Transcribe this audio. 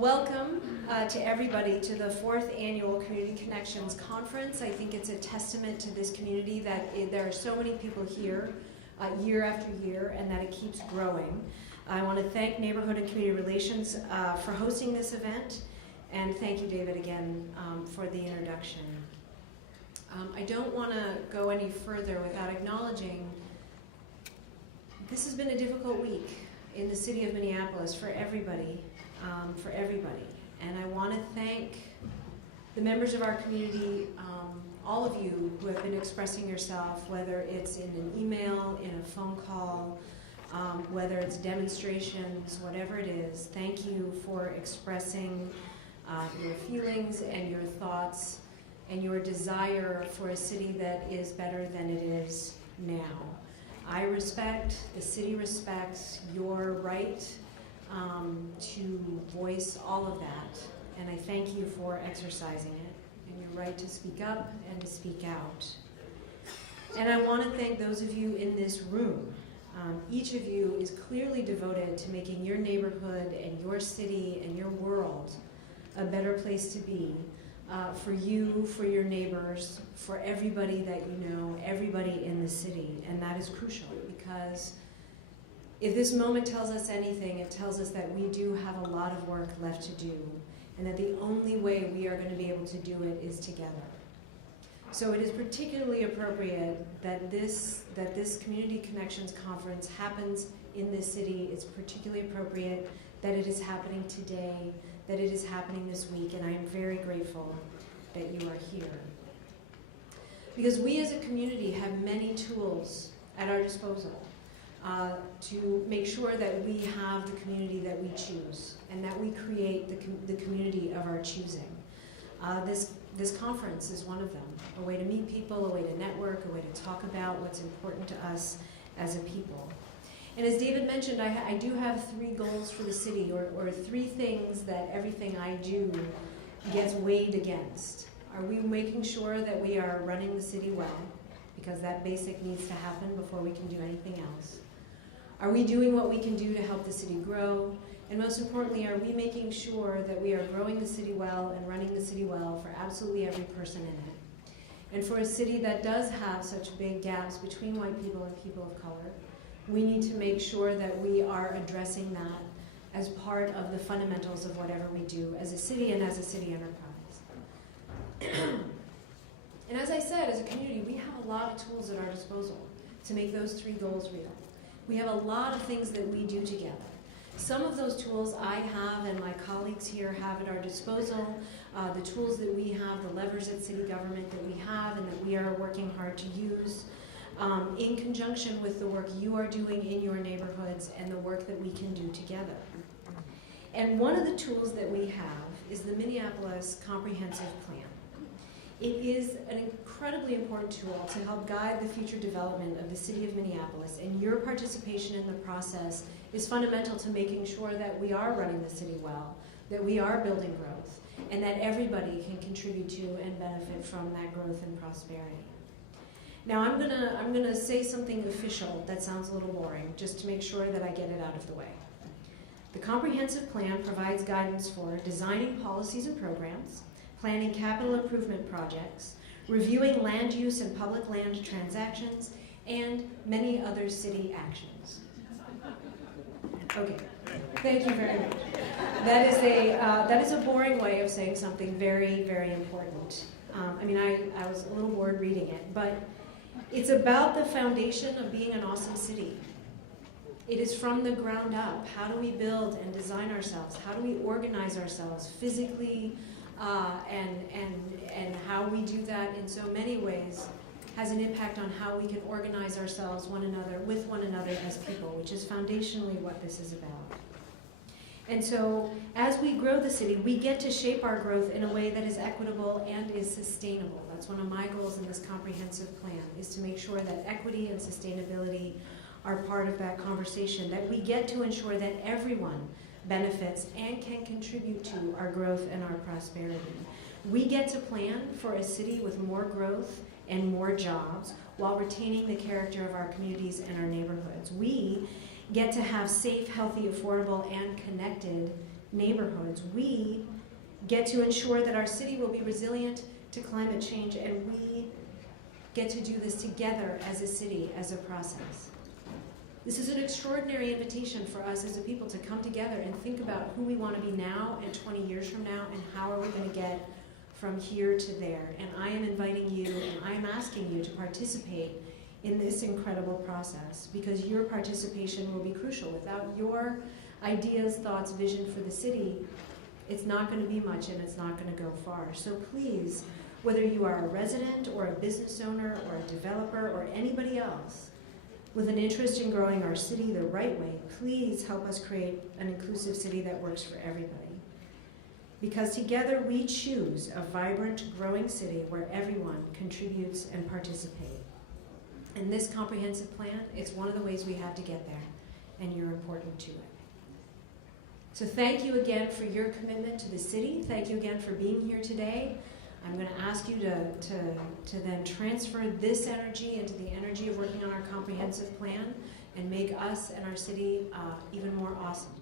Welcome to everybody to the 4th Annual Community Connections Conference. I think it's a testament to this community that there are so many people here year after year and that it keeps growing. I want to thank Neighborhood and Community Relations for hosting this event, and thank you, David, again for the introduction. I don't want to go any further without acknowledging this has been a difficult week in the city of Minneapolis for everybody. And I want to thank the members of our community, all of you who have been expressing yourself, whether it's in an email, in a phone call, whether it's demonstrations, whatever it is. Thank you for expressing your feelings and your thoughts and your desire for a city that is better than it is now. I respect, the city respects your right to voice all of that, and I thank you for exercising it, and your right to speak up and to speak out. And I want to thank those of you in this room. Each of you is clearly devoted to making your neighborhood and your city and your world a better place to be, for you, for your neighbors, for everybody that you know, everybody in the city. And that is crucial, because if this moment tells us anything, it tells us that we do have a lot of work left to do, and that the only way we are going to be able to do it is together. So it is particularly appropriate that this Community Connections Conference happens in this city. It's particularly appropriate that it is happening today, that it is happening this week, and I am very grateful that you are here. Because we as a community have many tools at our disposal to make sure that we have the community that we choose and that we create the community of our choosing. This conference is one of them, a way to meet people, a way to network, a way to talk about what's important to us as a people. And as David mentioned, I do have 3 goals for the city, or 3 things that everything I do gets weighed against. Are we making sure that we are running the city well? Because that basic needs to happen before we can do anything else. Are we doing what we can do to help the city grow? And most importantly, are we making sure that we are growing the city well and running the city well for absolutely every person in it? And for a city that does have such big gaps between white people and people of color, we need to make sure that we are addressing that as part of the fundamentals of whatever we do as a city and as a city enterprise. And as I said, as a community, we have a lot of tools at our disposal to make those 3 goals real. We have a lot of things that we do together. Some of those tools I have and my colleagues here have at our disposal, the tools that we have, the levers at city government that we have and that we are working hard to use, in conjunction with the work you are doing in your neighborhoods and the work that we can do together. And one of the tools that we have is the Minneapolis Comprehensive Plan. It is an incredibly important tool to help guide the future development of the city of Minneapolis, and your participation in the process is fundamental to making sure that we are running the city well, that we are building growth, and that everybody can contribute to and benefit from that growth and prosperity. Now I'm gonna say something official that sounds a little boring, just to make sure that I get it out of the way. The comprehensive plan provides guidance for designing policies and programs, planning capital improvement projects, reviewing land use and public land transactions, and many other city actions. Okay, thank you very much. That is a boring way of saying something very, very important. I was a little bored reading it, but it's about the foundation of being an awesome city. It is from the ground up. How do we build and design ourselves? How do we organize ourselves physically? And how we do that in so many ways has an impact on how we can organize ourselves with one another as people, which is foundationally what this is about. And so as we grow the city, we get to shape our growth in a way that is equitable and is sustainable. That's one of my goals in this comprehensive plan, is to make sure that equity and sustainability are part of that conversation, that we get to ensure that everyone benefits and can contribute to our growth and our prosperity. We get to plan for a city with more growth and more jobs while retaining the character of our communities and our neighborhoods. We get to have safe, healthy, affordable, and connected neighborhoods. We get to ensure that our city will be resilient to climate change, and we get to do this together as a city, as a process. This is an extraordinary invitation for us as a people to come together and think about who we want to be now and 20 years from now, and how are we going to get from here to there. And I am inviting you, and I am asking you to participate in this incredible process, because your participation will be crucial. Without your ideas, thoughts, vision for the city, it's not going to be much, and it's not going to go far. So please, whether you are a resident or a business owner or a developer or anybody else with an interest in growing our city the right way, please help us create an inclusive city that works for everybody. Because together we choose a vibrant, growing city where everyone contributes and participates. And this comprehensive plan, it's one of the ways we have to get there, and you're important to it. So thank you again for your commitment to the city. Thank you again for being here today. I'm going to ask you to then transfer this energy into the energy of working on our comprehensive plan and make us and our city even more awesome.